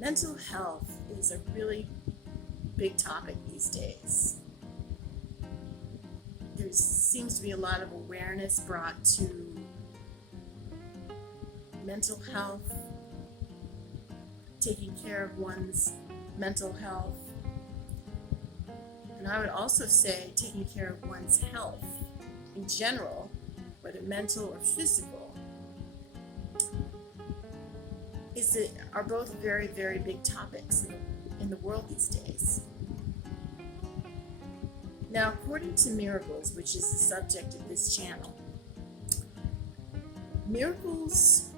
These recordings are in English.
Mental health is a really big topic these days. There seems to be a lot of awareness brought to mental health, taking care of one's mental health, and I would also say taking care of one's health in general, whether mental or physical, are both very, very big topics in the world these days. Now, according to miracles, which is the subject of this channel, miracles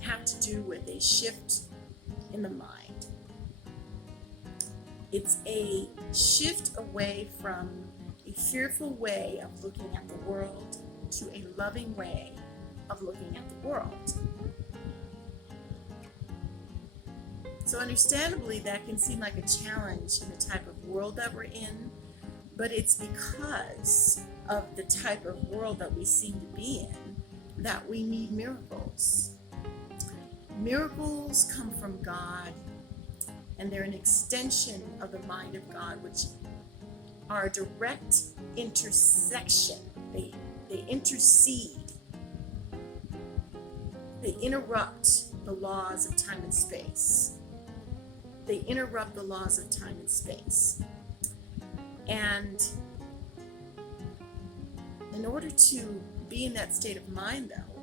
have to do with a shift in the mind. It's a shift away from a fearful way of looking at the world to a loving way of looking at the world. So understandably, that can seem like a challenge in the type of world that we're in, but it's because of the type of world that we seem to be in that we need miracles. Miracles come from God, and they're an extension of the mind of God, which are a direct intersection. They intercede. They interrupt the laws of time and space. They interrupt the laws of time and space. And in order to be in that state of mind, though,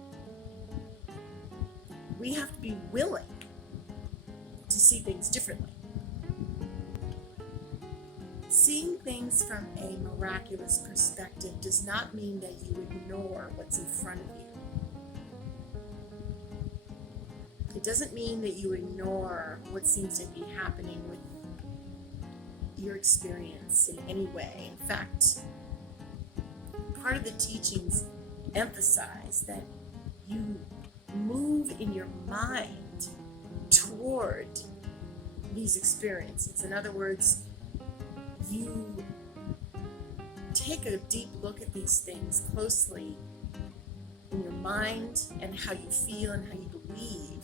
we have to be willing to see things differently. Seeing things from a miraculous perspective does not mean that you ignore what's in front of you. It doesn't mean that you ignore what seems to be happening with your experience in any way. In fact, part of the teachings emphasize that you move in your mind toward these experiences. In other words, you take a deep look at these things closely in your mind and how you feel and how you believe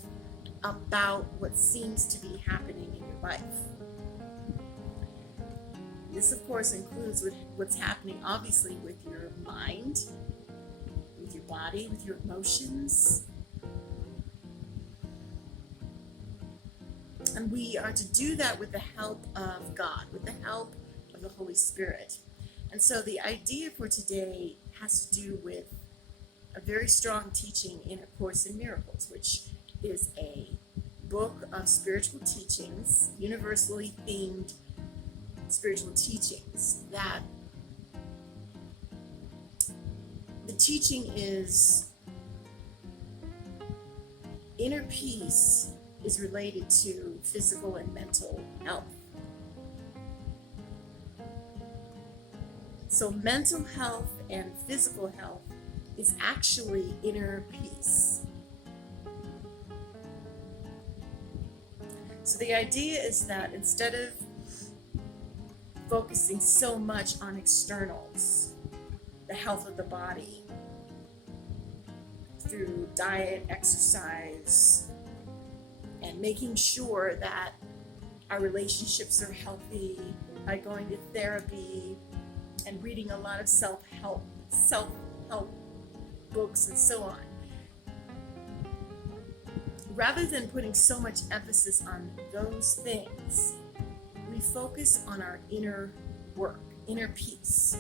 about what seems to be happening in your life. This, of course, includes what's happening, obviously, with your mind, with your body, with your emotions. And we are to do that with the help of God, with the help of the Holy Spirit. And so the idea for today has to do with a very strong teaching in A Course in Miracles, which is a book of spiritual teachings, universally themed spiritual teachings. That the teaching is inner peace is related to physical and mental health. So mental health and physical health is actually inner peace. So the idea is that instead of focusing so much on externals, the health of the body, through diet, exercise, and making sure that our relationships are healthy by going to therapy and reading a lot of self-help books and so on. Rather than putting so much emphasis on those things, we focus on our inner work, inner peace.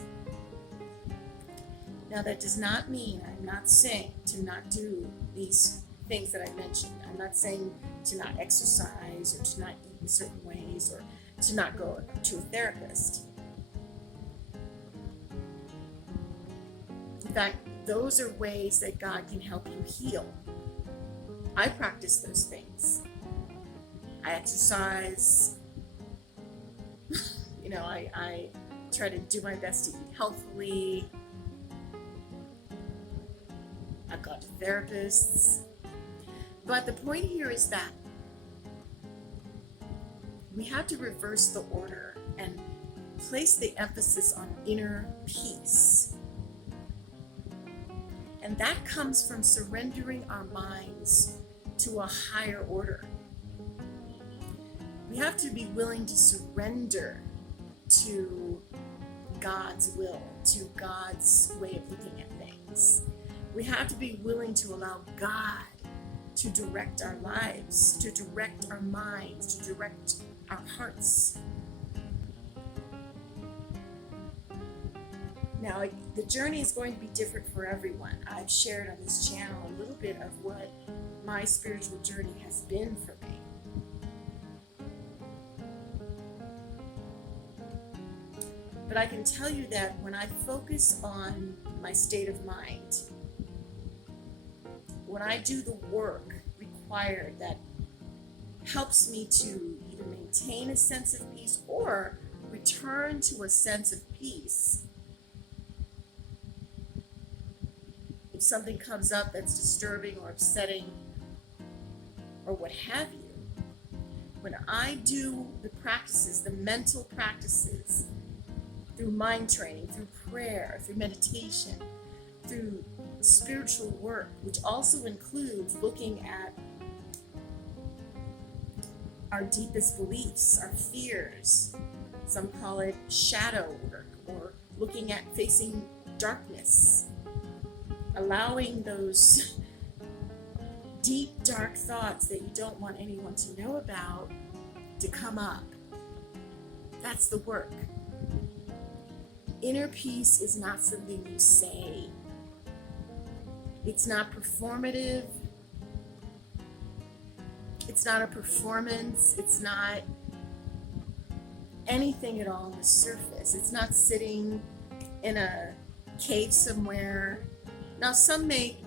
Now, that does not mean, I'm not saying to not do these things that I mentioned. I'm not saying to not exercise or to not eat in certain ways or to not go to a therapist. In fact, those are ways that God can help you heal. I practice those things. I exercise. I try to do my best to eat healthily. I've gone to therapists. But the point here is that we have to reverse the order and place the emphasis on inner peace. And that comes from surrendering our minds to a higher order. We have to be willing to surrender to God's will, to God's way of looking at things. We have to be willing to allow God to direct our lives, to direct our minds, to direct our hearts. Now, the journey is going to be different for everyone. I've shared on this channel a little bit of what my spiritual journey has been for me. But I can tell you that when I focus on my state of mind, when I do the work required that helps me to either maintain a sense of peace or return to a sense of peace, if something comes up that's disturbing or upsetting or what have you, when I do the practices, the mental practices, through mind training, through prayer, through meditation, through spiritual work, which also includes looking at our deepest beliefs, our fears. Some call it shadow work, or looking at facing darkness, allowing those deep, dark thoughts that you don't want anyone to know about to come up. That's the work. Inner peace is not something you say. It's not performative. It's not a performance. It's not anything at all on the surface. It's not sitting in a cave somewhere. Now, some may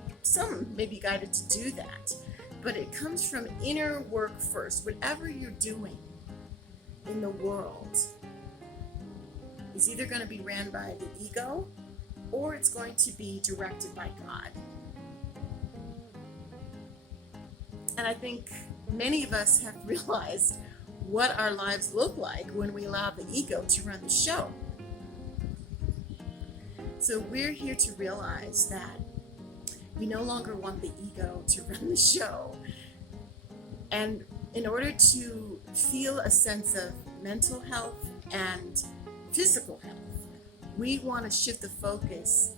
be guided to do that, but it comes from inner work first. Whatever you're doing in the world is either going to be ran by the ego or it's going to be directed by God. And I think many of us have realized what our lives look like when we allow the ego to run the show. So we're here to realize that we no longer want the ego to run the show. And in order to feel a sense of mental health and physical health, we want to shift the focus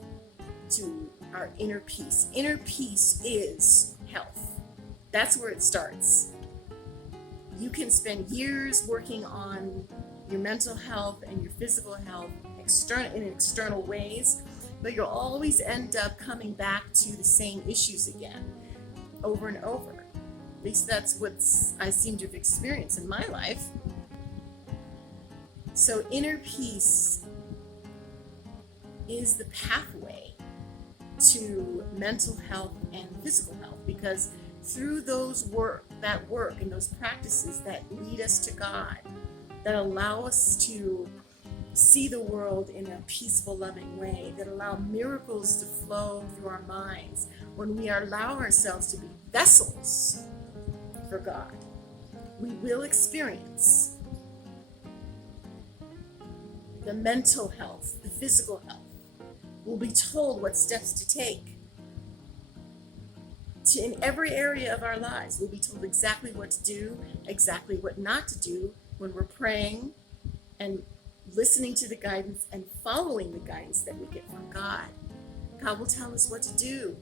to our inner peace. Inner peace is health. That's where it starts. You can spend years working on your mental health and your physical health in external ways, but you'll always end up coming back to the same issues again, over and over. At least that's what I seem to have experienced in my life. So inner peace is the pathway to mental health and physical health, because through that work and those practices that lead us to God, that allow us to see the world in a peaceful, loving way, that allow miracles to flow through our minds, when we allow ourselves to be vessels for God, we will experience the mental health, the physical health. We'll be told what steps to take. In every area of our lives, we'll be told exactly what to do, exactly what not to do when we're praying and listening to the guidance and following the guidance that we get from God. God will tell us what to do,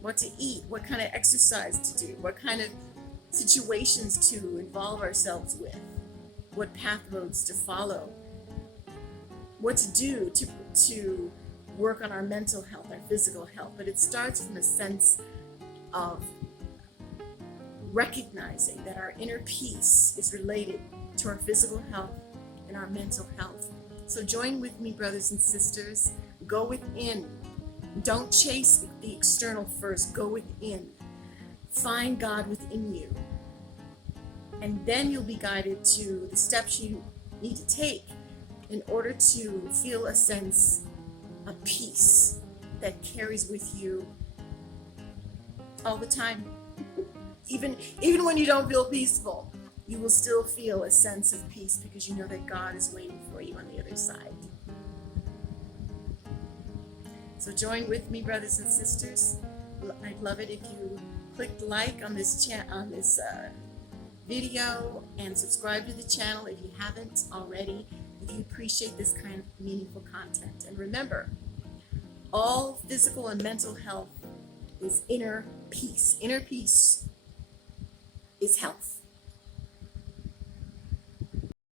what to eat, what kind of exercise to do, what kind of situations to involve ourselves with, what path roads to follow, what to do to work on our mental health, our physical health. But it starts from a sense of recognizing that our inner peace is related to our physical health and our mental health. So join with me, brothers and sisters. Go within. Don't chase the external first. Go within. Find God within you. And then you'll be guided to the steps you need to take in order to feel a sense of peace that carries with you all the time. Even when you don't feel peaceful, you will still feel a sense of peace because you know that God is waiting for you on the other side. So join with me, brothers and sisters. I'd love it if you clicked like on this video and subscribe to the channel if you haven't already, if you appreciate this kind of meaningful content. And remember, all physical and mental health is inner peace. Inner peace is health.